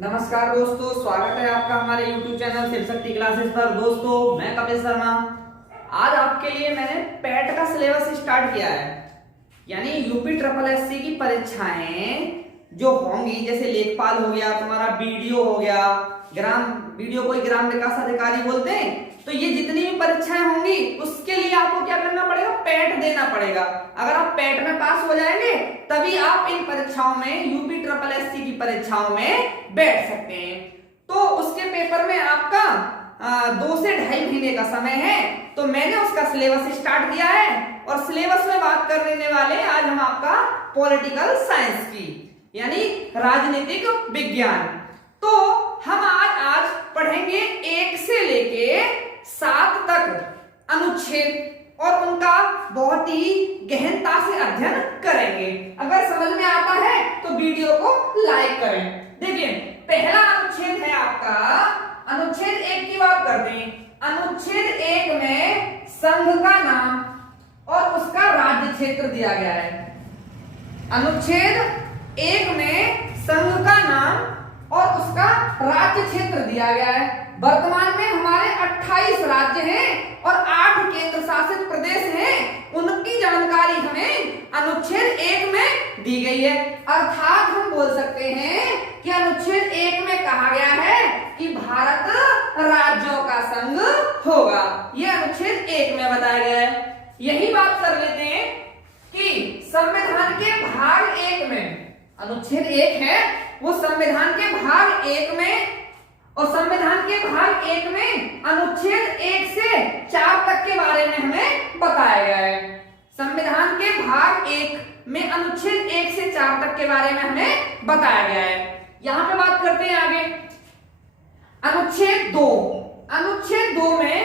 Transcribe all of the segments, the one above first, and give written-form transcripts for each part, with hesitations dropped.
नमस्कार दोस्तों, स्वागत है आपका हमारे YouTube channel Shiv Shakti classes पर। दोस्तों मैं कपिल शर्मा। आज आपके लिए मैंने पैट का सिलेबस स्टार्ट किया है, यानी यूपी ट्रिपल एससी की परीक्षाएं जो होंगी, जैसे लेखपाल हो गया, तुम्हारा बीडीओ हो गया, बीडीओ कोई ग्राम विकास अधिकारी बोलते हैं। तो ये जितनी भी परीक्षाएं होंगी उसके लिए आपको क्या करना पड़ेगा, पैट देना पड़ेगा। अगर आप पैट में पास हो जाएंगे तभी आप इन परीक्षाओं में, यूपी ट्रिपल एससी की परीक्षाओं में बैठ सकते हैं। तो उसके पेपर में आपका 2 से 2.5 महीने का समय है। तो मैंने उसका सिलेबस स्टार्ट किया है और सिलेबस में बात करने वाले आज हम आपका पॉलिटिकल साइंस की, यानी राजनीतिक विज्ञान। तो हम आज पढ़ेंगे 1 से लेके 7 तक अनुच्छेद और उनका बहुत ही गहनता से अध्ययन करेंगे। अगर समझ में आता है तो वीडियो को लाइक करें। देखिए, पहला अनुच्छेद है आपका अनुच्छेद 1 की बात करते हैं। अनुच्छेद 1 में संघ का नाम और उसका राज्य क्षेत्र दिया गया है। अनुच्छेद 1 में संघ का नाम और उसका राज्य क्षेत्र दिया गया है। वर्तमान में हमारे 28 राज्य हैं और 8 केंद्र शासित प्रदेश हैं। उनकी जानकारी हमें अनुच्छेद 1 में दी गई है। अर्थात हम बोल सकते हैं कि अनुच्छेद 1 में कहा गया है कि भारत राज्यों का संघ होगा। यह अनुच्छेद 1 में बताया गया है। यही बात कर लेते हैं कि संविधान के भाग 1 में, अनुच्छेद 1 है वो संविधान के भाग 1 में, और संविधान के भाग 1 में अनुच्छेद 1 से 4 तक के बारे में हमें बताया गया है। संविधान के भाग 1 में अनुच्छेद 1 से 4 तक के बारे में हमें बताया गया है। यहां पे बात करते हैं आगे अनुच्छेद 2। अनुच्छेद 2 में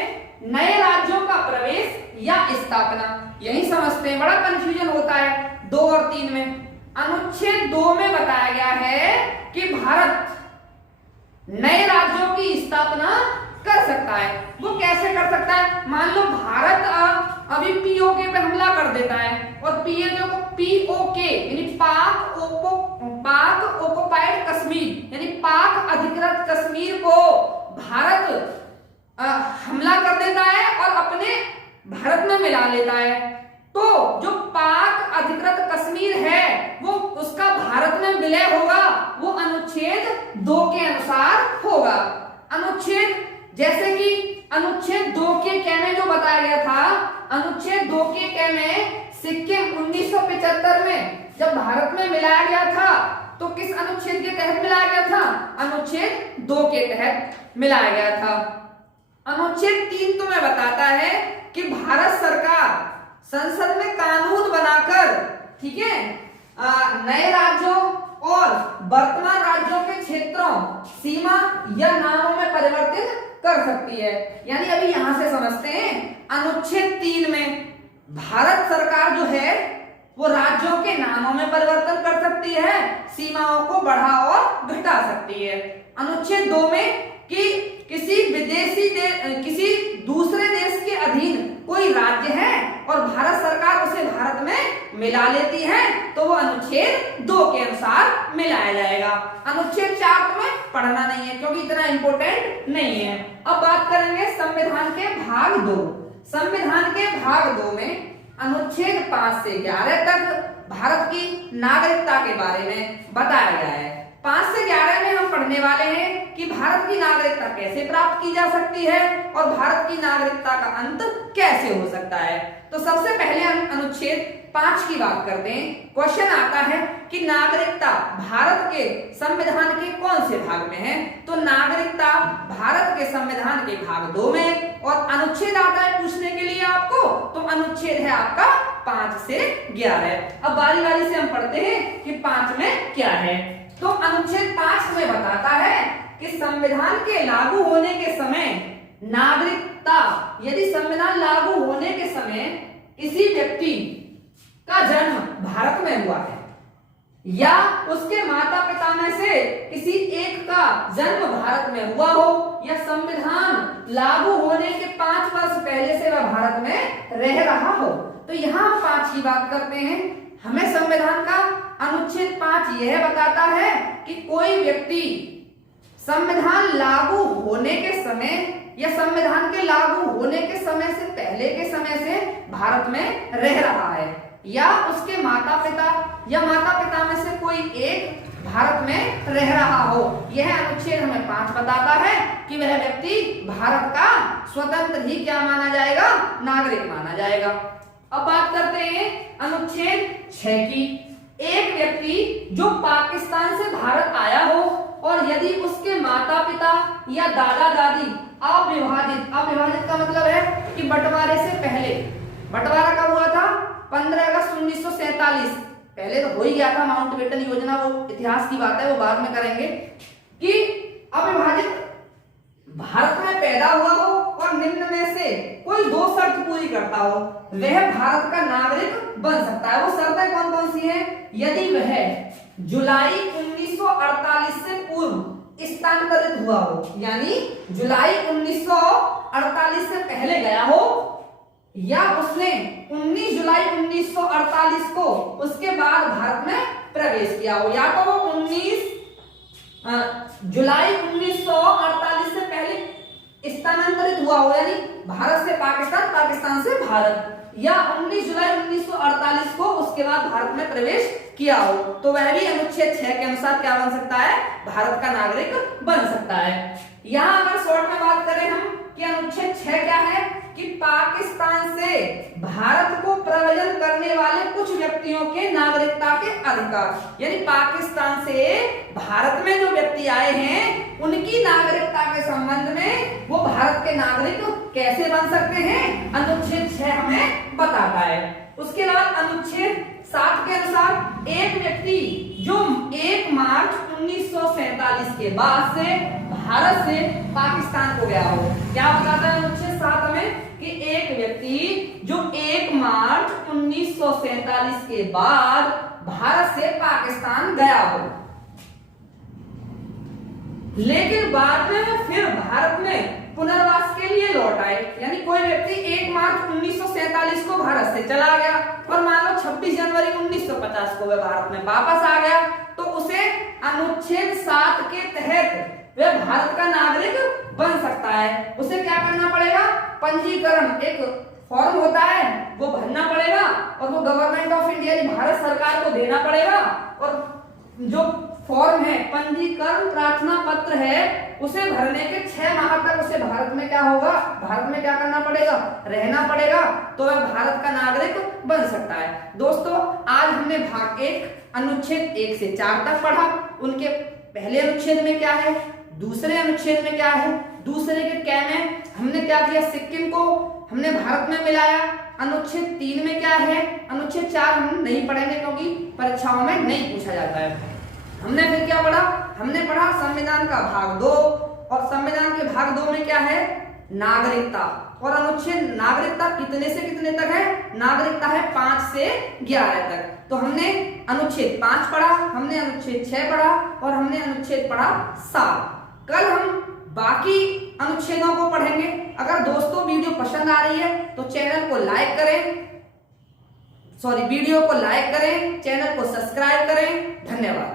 नए राज्यों का प्रवेश या स्थापना, यही समझते हैं, बड़ा कंफ्यूजन होता है 2 और 3 में। अनुच्छेद 2 में बताया गया है कि भारत नए राज्यों की स्थापना कर सकता है। वो कैसे कर सकता है? मान लो भारत अभी पीओके पे हमला कर देता है और पीओके यानी पाक ऑक्युपाइड कश्मीर, यानी पाक अधिकृत कश्मीर को भारत हमला कर देता है और अपने भारत में मिला लेता है। तो जो पाक अधिकृत कश्मीर है वो उसका भारत में विलय होगा, वो अनुच्छेद 2 के अनुसार होगा। अनुच्छेद, जैसे कि अनुच्छेद 2 के क में जो बताया गया था, अनुच्छेद 2 के क में सिक्किम 1975 में जब भारत में मिलाया गया था तो किस अनुच्छेद के तहत मिलाया गया था? अनुच्छेद 2 के तहत मिलाया गया था। अनुच्छेद 3 तुम्हें बताता है कि भारत सरकार संसद में कानून बनाकर, ठीक है, नए राज्यों और वर्तमान राज्यों के क्षेत्रों, सीमा या नामों में परिवर्तित कर सकती है। यानी अभी यहां से समझते हैं, अनुच्छेद 3 में भारत सरकार जो है वो राज्यों के नामों में परिवर्तन कर सकती है, सीमाओं को बढ़ा और घटा सकती है। अनुच्छेद 2 में कि किसी दूसरे देश के अधीन कोई राज्य है और भारत सरकार उसे भारत में मिला लेती है तो वो अनुच्छेद 2 के अनुसार मिलाया जाएगा। अनुच्छेद 4 तुम्हें पढ़ना नहीं है क्योंकि इतना इंपॉर्टेंट नहीं है। अब बात करेंगे संविधान के भाग 2। संविधान के भाग 2 में अनुच्छेद 5 से 11 तक भारत की नागरिकता के बारे में बताया गया है। 5 से 11 में हम पढ़ने वाले हैं कि भारत की नागरिकता कैसे प्राप्त की जा सकती है और भारत की नागरिकता का अंत कैसे हो सकता है। तो सबसे पहले हम अनुच्छेद 5 की बात करते हैं। क्वेश्चन आता है कि नागरिकता भारत के संविधान के कौन से भाग में है? तो नागरिकता भारत के संविधान के भाग 2 में, और अनुच्छेद आता है पूछने के लिए आपको, तो अनुच्छेद है आपका 5 से 11। अब बारी बारी से हम पढ़ते हैं कि 5 में क्या है। तो अनुच्छेद 5 में बताता है कि संविधान के लागू होने के समय नागरिकता, यदि संविधान लागू होने के समय किसी व्यक्ति का जन्म भारत में हुआ है या उसके माता पिता में से किसी एक का जन्म भारत में हुआ हो, या संविधान लागू होने के 5 वर्ष पहले से वह भारत में रह रहा हो, तो यहां हम 5 की बात करते हैं। हमें संविधान का अनुच्छेद 5 यह बताता है कि कोई व्यक्ति संविधान लागू होने के समय या संविधान के लागू होने के समय से पहले के समय से भारत में रह रहा है, या उसके माता पिता या माता पिता में से कोई एक भारत में रह रहा हो। यह अनुच्छेद हमें 5 बताता है कि वह व्यक्ति भारत का स्वतंत्र ही क्या माना जाएगा, नागरिक माना जाएगा। अब बात करते हैं अनुच्छेद 6 की। एक व्यक्ति जो पाकिस्तान से भारत आया हो और यदि उसके माता पिता या दादा दादी अविभाजित, अविभाजित का मतलब है कि बंटवारे से पहले, बंटवारा कब हुआ था, 15 अगस्त 1947, पहले तो हो ही गया था माउंटबेटन योजना, वो इतिहास की बात है, वो बाद में करेंगे, कि अविभाजित भारत में पैदा हुआ हो और निम्न में से कोई 2 शर्त पूरी करता हो, वह भारत का नागरिक बन सकता है। वो शर्तें कौन कौन सी हैं? यदि वह जुलाई 1948 से पूर्व स्थानांतरित हुआ हो, यानी जुलाई 1948 से पहले गया हो, या उसने 19 जुलाई 1948 को उसके बाद भारत में प्रवेश किया हो, या तो वो 19 जुलाई 1948 से पहले स्थानांतरित हुआ हो, यानी भारत से पाकिस्तान, पाकिस्तान से भारत, या 19 जुलाई 1948 को उसके बाद भारत में प्रवेश किया हो, तो वह भी अनुच्छेद 6 के अनुसार क्या बन सकता है, भारत का नागरिक बन सकता है। यहां अगर शॉर्ट में बात करें हम कि अनुच्छेद 6 क्या है, कि पाकिस्तान से भारत को प्रव्रजन करने वाले कुछ व्यक्तियों के नागरिकता के अधिकार, यानी पाकिस्तान से भारत में जो व्यक्ति आए हैं उनकी नागरिकता के संबंध में वो भारत के नागरिक कैसे बन सकते हैं, अनुच्छेद 6 हमें बताता है। उसके बाद अनुच्छेद 7 के अनुसार एक व्यक्ति जो 1 मार्च 1947 के बाद से भारत से पाकिस्तान को गया हो, क्या बताता है अनुच्छेद 7 हमें, कि एक व्यक्ति जो 1 मार्च 1947 के बाद भारत से पाकिस्तान गया हो, लेकिन बाद में फिर भारत में पुनर्वास के लिए लौट आए, यानी कोई व्यक्ति 1 मार्च 1947 को भारत से चला गया और मान लो 26 जनवरी 1950 को वह भारत में वापस आ गया, तो उसे अनुच्छेद 7 के तहत वह भारत का नागरिक बन सकता है। उसे क्या करना पड़ेगा, पंजीकरण, एक फॉर्म होता है वो भरना पड़ेगा और वो गवर्नमेंट ऑफ इंडिया भारत सरकार को देना पड़ेगा, और जो फॉर्म है, पंजीकरण प्रार्थना पत्र है, उसे भरने के 6 माह तक उसे भारत में क्या होगा, भारत में क्या करना पड़ेगा, रहना पड़ेगा, तो वह भारत का नागरिक बन सकता है। दोस्तों आज हमने भाग 1 अनुच्छेद 1 से 4 तक पढ़ा। उनके पहले अनुच्छेद में क्या है, दूसरे अनुच्छेद में क्या है, दूसरे के क्या में हमने क्या किया, सिक्किम को हमने भारत में मिलाया। अनुच्छेद 3 में क्या है, अनुच्छेद 4 हम नहीं पढ़ेंगे क्योंकि परीक्षाओं में नहीं पूछा जाता है। हमने फिर क्या पढ़ा, हमने पढ़ा संविधान का भाग 2, और संविधान के भाग 2 में क्या है, नागरिकता, और अनुच्छेद नागरिकता कितने से कितने तक है, नागरिकता है 5 से 11 तक। तो हमने अनुच्छेद 5 पढ़ा, हमने अनुच्छेद 6 पढ़ा और हमने अनुच्छेद पढ़ा 7। कल हम बाकी अनुच्छेदों को पढ़ेंगे। अगर दोस्तों वीडियो पसंद आ रही है तो चैनल को लाइक करें, वीडियो को लाइक करें, चैनल को सब्सक्राइब करें। धन्यवाद।